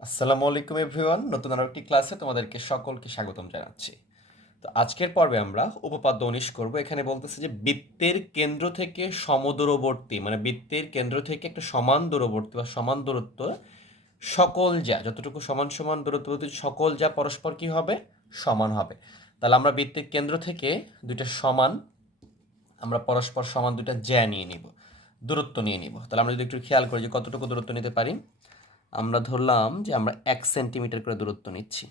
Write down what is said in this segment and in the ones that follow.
আসসালামু আলাইকুম এভরিওয়ান, নতুন আরও একটি ক্লাসে তোমাদেরকে সকলকে স্বাগতম জানাচ্ছি। তো আজকের পর্বে আমরা উপপাদ্য উনিশ করব, এখানে বলতেছে যে বৃত্তের কেন্দ্র থেকে সমদূরবর্তী মানে বৃত্তের কেন্দ্র থেকে একটা সমান দূরবর্তী বা সমান দূরত্ব সকল যা, যতটুকু সমান সমান দূরত্ব সকল যা পরস্পর কি হবে? সমান হবে। তাহলে আমরা বৃত্তের কেন্দ্র থেকে দুইটা সমান, আমরা পরস্পর সমান দুইটা জ্যা নিয়ে নিব, দূরত্ব নিয়ে নিব। তাহলে আমরা যদি একটু খেয়াল করি যে কতটুকু দূরত্ব নিতে পারি? আমরা ধরলাম যে আমরা এক সেন্টিমিটার করে দূরত্ব নিচ্ছি।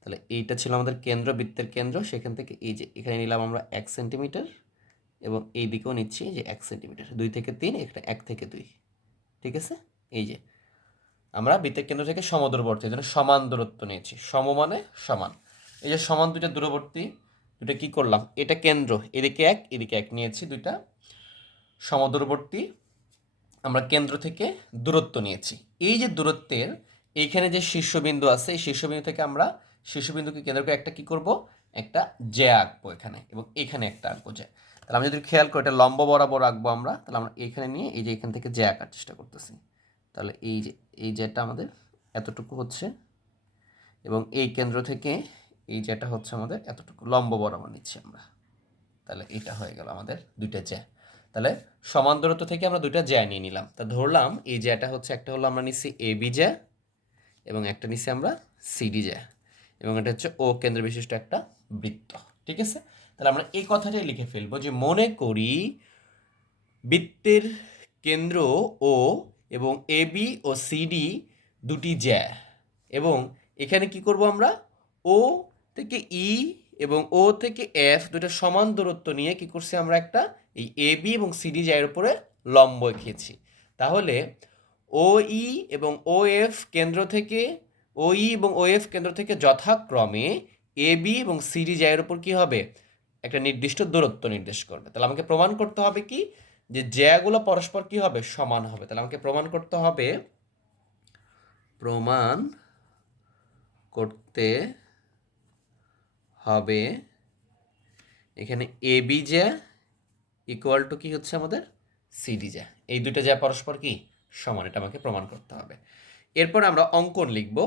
তাহলে এইটা ছিল আমাদের কেন্দ্র, বৃত্তের কেন্দ্র। সেখান থেকে এই যে এখানে নিলাম আমরা এক সেন্টিমিটার এবং এই দিকেও নিচ্ছি যে এক সেন্টিমিটার। দুই থেকে তিন, এখানে এক থেকে দুই। ঠিক আছে? এই যে আমরা বৃত্তের কেন্দ্র থেকে সমদূরবর্তী জন্য সমান দূরত্ব নিয়েছি। সম মানে সমান। এই যে সমান দুইটা দূরবর্তী দুটা কি করলাম? এটা কেন্দ্র। এদিকে এক এদিকে এক নিয়েছি দুইটা। সমদূরবর্তী আমরা কেন্দ্র থেকে দূরত্ব নিয়েছি। এই যে দূরত্বের এইখানে যে শীর্ষবিন্দু আছে, এই শীর্ষবিন্দু থেকে আমরা শীর্ষবিন্দুকে কেন্দ্র করে একটা কি করব? একটা জ্যা আঁকবো এখানে এবং এখানে একটা আঁকবো জ্যা। তাহলে আমি যদি খেয়াল করি, এটা লম্ব বরাবর আঁকবো আমরা, তাহলে আমরা এখানে নিয়ে এই যে এখান থেকে জ্যা আঁকার চেষ্টা করতেছি। তাহলে এই যে, এই জ্যাটা আমাদের এতটুকু হচ্ছে এবং এই কেন্দ্র থেকে এই জ্যাটা হচ্ছে আমাদের এতটুকু, লম্ব বরাবর নিচ্ছি আমরা। তাহলে এটা হয়ে গেল আমাদের দুইটা জ্যা। তাহলে সমান দূরত্ব থেকে আমরা দুইটা জ্যা নিয়ে নিলাম। তা ধরলাম এই জ্যাটা হচ্ছে, একটা হলো আমরা নিচ্ছি এ বি জ্যা এবং একটা নিচ্ছি আমরা সিডি জ্যা এবং এটা হচ্ছে ও কেন্দ্র বিশিষ্ট একটা বৃত্ত, ঠিক আছে? তাহলে আমরা এই কথাটাই লিখে ফেলব যে মনে করি বৃত্তের কেন্দ্র ও এবং এ বি ও সিডি দুটি জ্যা এবং এখানে কি করব আমরা? ও থেকে ই এবং ও থেকে এফ দুটো সমান দূরত্ব নিয়ে কি করছি আমরা একটা এই এ বি এবং সিডি জ্যায়ের উপরে লম্ব এঁকেছি। তাহলে ও ই এবং ও এফ কেন্দ্র থেকে ও ই এবং ও এফ কেন্দ্র থেকে যথাক্রমে এ বি এবং সিডি জ্যায়ের উপর কি হবে? একটা নির্দিষ্ট দূরত্ব নির্দেশ করবে। তাহলে আমাকে প্রমাণ করতে হবে কি? যে জ্যাগুলো পরস্পর কি হবে? সমান হবে। তাহলে আমাকে প্রমাণ করতে হবে। প্রমাণ করতে হবে এখানে এ বি জ্যা ইকুয়াল টু কি হচ্ছে আমাদের? সিডি জ্যা এই দুটো জ্যা পরস্পর কি? সমান, এটা আমাকে প্রমাণ করতে হবে। এরপর আমরা অঙ্কন লিখব।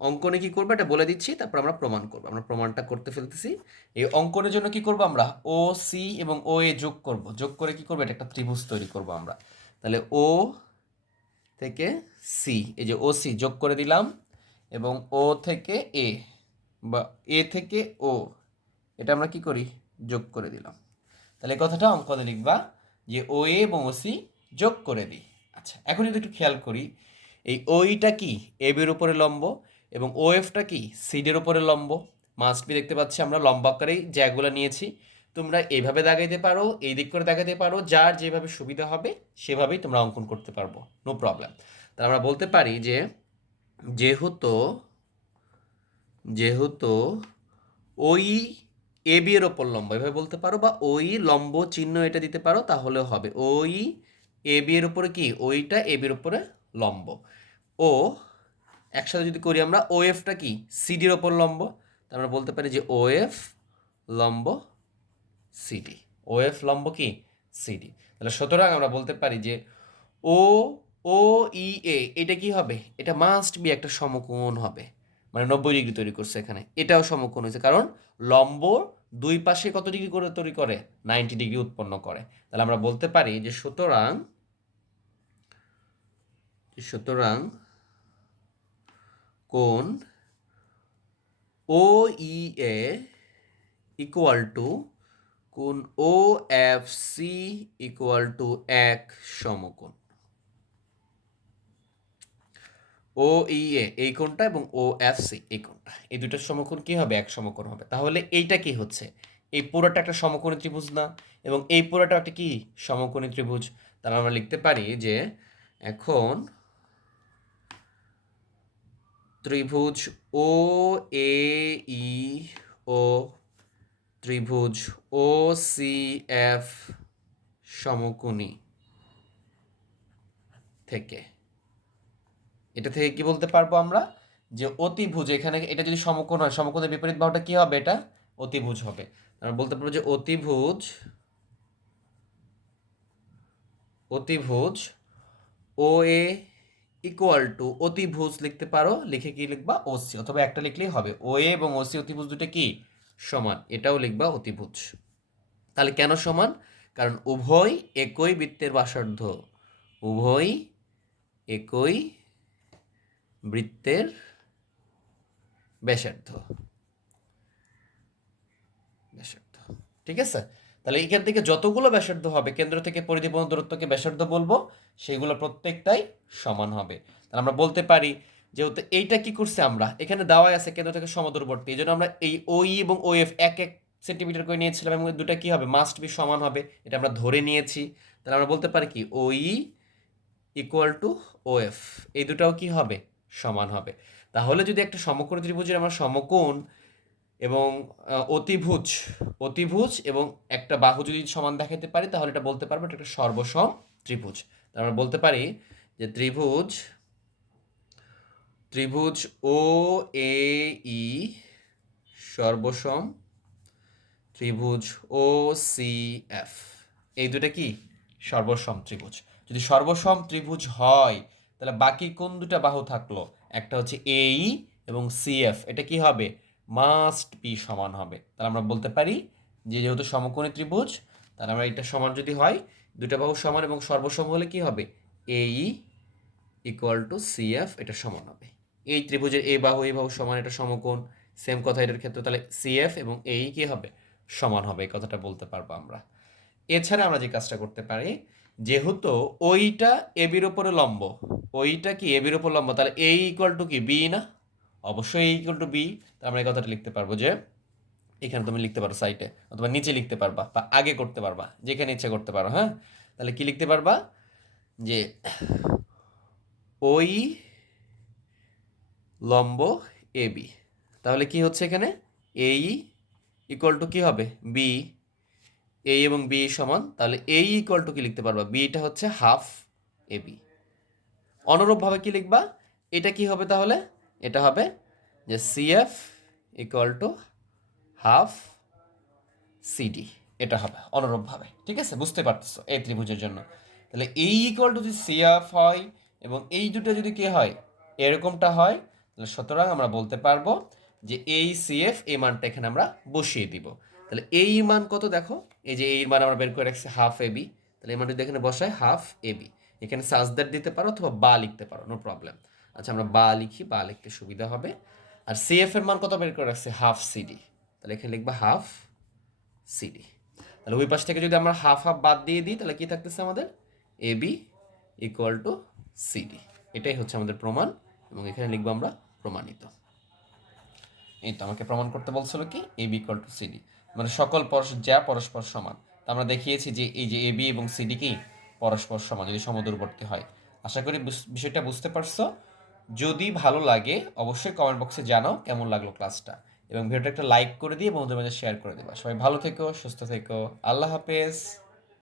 অঙ্কনে কি করব? এটা বলে দিচ্ছি, তারপর আমরা প্রমাণ করব। আমরা প্রমাণটা করতে ফেলতেছি। এই অঙ্কনের জন্য কি করব আমরা? ও সি এবং ও এ যোগ করব। যোগ করে কি করব? এটা একটা ত্রিভুজ তৈরি করব আমরা। তাহলে ও থেকে সি এই যে ও সি যোগ করে দিলাম এবং ও থেকে এ বা এ থেকে ও, এটা আমরা কি করি? যোগ করে দিলাম। তাহলে কথাটা অঙ্কনে লিখবা যে ও, এ এবং ও, সি যোগ করে দিই। আচ্ছা এখন যদি একটু খেয়াল করি। এই ওইটা কি এ বির উপরে লম্ব এবং ও এফটা কি সিডের উপরে লম্ব? মাস্ট বি দেখতে পাচ্ছি আমরা, লম্বা আকারেই জ্যাগুলো নিয়েছি। তোমরা এইভাবে দাগাইতে পারো, এই দিক করে দাগাইতে পারো, যার যেভাবে সুবিধা হবে সেভাবেই তোমরা অঙ্কন করতে পারব। নো প্রবলেম তাহলে আমরা বলতে পারি যে যেহেতু যেহেতু ওই এ বি এর ওপর লম্ব, এভাবে বলতে পারো, বা ওই লম্ব চিহ্ন এটা দিতে পারো তাহলে হবে। ওই এ বি এর উপরে কি? ওইটা এ বির উপরে লম্ব। ও, একসাথে যদি করি আমরা, ও এফটা কি? সিডির ওপর লম্ব। আমরা বলতে পারি যে ও এফ লম্ব সিডি ও এফ লম্ব কি? সিডি তাহলে সুতরাং আমরা বলতে পারি যে ও ও, ই, এ, এটা কি হবে? এটা মাস্ট বি একটা সমকোণ হবে। মানে নব্বই ডিগ্রি তৈরি করছে এখানে। এটাও সমকোণ হয়েছে, কারণ লম্ব দুই পাশে কত ডিগ্রি করে তৈরি করে? নাইনটি ডিগ্রি উৎপন্ন করে। তাহলে আমরা বলতে পারি যে সুতরাং সুতরাং কোন ও ই এ ইকুয়াল টু কোন O F C equal to এক সমকোণ। ও, ই, এ, এই কোণটা এবং ও, এফ, সি, এই কোণটা। এই দুটোর সমকোণ কি হবে? এক সমকোণ হবে। তাহলে এইটা কি হচ্ছে? এই পুরোটা একটা সমকোণী ত্রিভুজ না? এবং এই পুরোটা একটা কি? সমকোণী ত্রিভুজ। তাহলে আমরা লিখতে পারি যে এখন ত্রিভুজ ও, এ, ই, ও, ত্রিভুজ ও, সি, এফ সমকোণী থেকে এটা থেকে কি বলতে পারব আমরা? যে অতিভুজ, এখানে এটা যদি সমকোণ হয়, সমকোণের বিপরীত বাহুটা কি হবে এটা? অতিভুজ হবে। আমরা বলতে পারব যে অতিভুজ অতিভুজ ও এ ইকুয়াল টু অতিভুজ লিখতে পারো, লিখে কি লিখবা? ওসি অথবা একটা লিখলেই হবে। ও এ এবং ওসি অতিভুজ দুটো কি? সমান। এটাও লিখবা অতিভুজ। তাহলে কেন সমান? কারণ উভয় একই বৃত্তের ব্যাসার্ধ। উভয় একই বৃত্তের ব্যাসার্ধ। ব্যাসার্ধ। ঠিক আছে? তাহলে এখান থেকে যতগুলো ব্যাসার্ধ হবে, কেন্দ্র থেকে পরিধি দূরত্বকে ব্যাসার্ধ বলব, সেগুলো প্রত্যেকটাই সমান হবে। তাহলে আমরা বলতে পারি যেহেতু এইটা কি করছে আমরা? এখানে দেওয়াই আছে কেন্দ্র থেকে সমদূরবর্তী। এই জন্য আমরা এই ওই এবং ও এফ এক এক সেন্টিমিটার করে নিয়েছিলাম এবং দুটা কি হবে? মাস্ট বি সমান হবে। এটা আমরা ধরে নিয়েছি। তাহলে আমরা বলতে পারি কি? ওই ইকুয়াল টু ও এফ এই দুটাও কি হবে? সমান হবে। তাহলে যদি একটা সমকোণ ত্রিভুজের আমরা সমকোণ এবং অতিভুজ অতিভুজ এবং একটা বাহু যদি সমান দেখাতে পারি, তাহলে এটা বলতে পারব এটা একটা সর্বসম ত্রিভুজ। আমরা বলতে পারি যে ত্রিভুজ ত্রিভুজ ও এ ই সর্বসম ত্রিভুজ ও সি এফ এই দুটা কি? সর্বসম ত্রিভুজ। যদি সর্বসম ত্রিভুজ হয় তাহলে বাকি কোন দুটা বাহু থাকল? একটা হচ্ছে এই এবং সিএফ এটা কি হবে? মাস্ট বি সমান হবে। তাহলে আমরা বলতে পারি যে যেহেতু সমকোণী ত্রিভুজ, তাহলে আমরা এটা সমান যদি হয় দুটা বাহু সমান এবং সর্বসম হলে কি হবে? এই ইকুয়াল টু সিএফ এটা সমান হবে। এই ত্রিভুজের এই বাহু এই বাহু সমান, এটা সমকোণ। সেম কথা এটার ক্ষেত্রে তাহলে সিএফ এবং এই কি হবে? সমান হবে, এই কথাটা বলতে পারব আমরা। এছাড়া আমরা যে কাজটা করতে পারি যেহেতু ওইটা এবির উপরে লম্ব, ওইটা কি এবির উপর লম্ব? তাহলে এ ইকুয়াল টু কি? বি না? অবশ্যই এ ইকুয়াল টু বি আমরা এই কথাটা লিখতে পারব যে, এখানে তুমি লিখতে পারো সাইটে অথবা নিচে লিখতে পারবা, বা আগে করতে পারবা, যেখানে ইচ্ছে করতে পারো হ্যাঁ? তাহলে কি লিখতে পারবা? যে ওই লম্ব এ বি তাহলে কি হচ্ছে এখানে? এই ইকুয়াল টু কি হবে? বি এ এবং বি সমান, তাহলে এই ইকুয়াল টু কি লিখতে পারবা? বিটা হচ্ছে হাফ এ বি অনুরূপভাবে কি লিখবা? এটা কি হবে তাহলে? এটা হবে যে CF equal to half CD এটা হবে অনুরূপভাবে, ঠিক আছে? বুঝতে পারতেছো এই ত্রিভুজের জন্য। তাহলে এই ইকুয়াল টু যদি সিএফ হয় এবং এই দুটো যদি কি হয়? এরকমটা হয়, তাহলে সুতরাং আমরা বলতে পারব যে এই সিএফ এই মানটা এখানে আমরা বসিয়ে দিব। তাহলে এই মান কত দেখো? এই যে এই মান আমরা বের করে রাখছি হাফ এবি তাহলে এই মানটা যদি এখানে বসায় হাফ এবি এখানে সাজদার দিতে পারো অথবা বা লিখতে পারো নো প্রবলেম আচ্ছা আমরা বা লিখি, বা লিখতে সুবিধা হবে। আর সিএফ এর মান কত বের করে রাখছে? হাফ সিডি তাহলে এখানে লিখবা হাফ সিডি তাহলে ওই পাশ থেকে যদি আমরা হাফ হাফ বাদ দিয়ে দিই, তাহলে কি থাকতেছে আমাদের? A B equal to CD এটাই হচ্ছে আমাদের প্রমাণ, এবং এখানে লিখব আমরা প্রমাণিত। এই তো, আমাকে প্রমাণ করতে বলছিল কি? A B equal to CD মানে সকল পরস্পর যা পরস্পর সমান। আমরা দেখিয়েছি যে এই যে এবি এবং সিডি কি পরস্পর সমান, যদি সমদূরবর্তী হয়। আশা করি বিষয়টা বুঝতে পারছ। যদি ভালো লাগে, অবশ্যই কমেন্ট বক্সে জানাও কেমন লাগল ক্লাসটা এবং ভিডিওটা একটা লাইক করে দিয়ে বন্ধুদের মাঝে শেয়ার করে দেবা। সবাই ভালো থেকো, সুস্থ থেকো। আল্লাহ হাফেজ।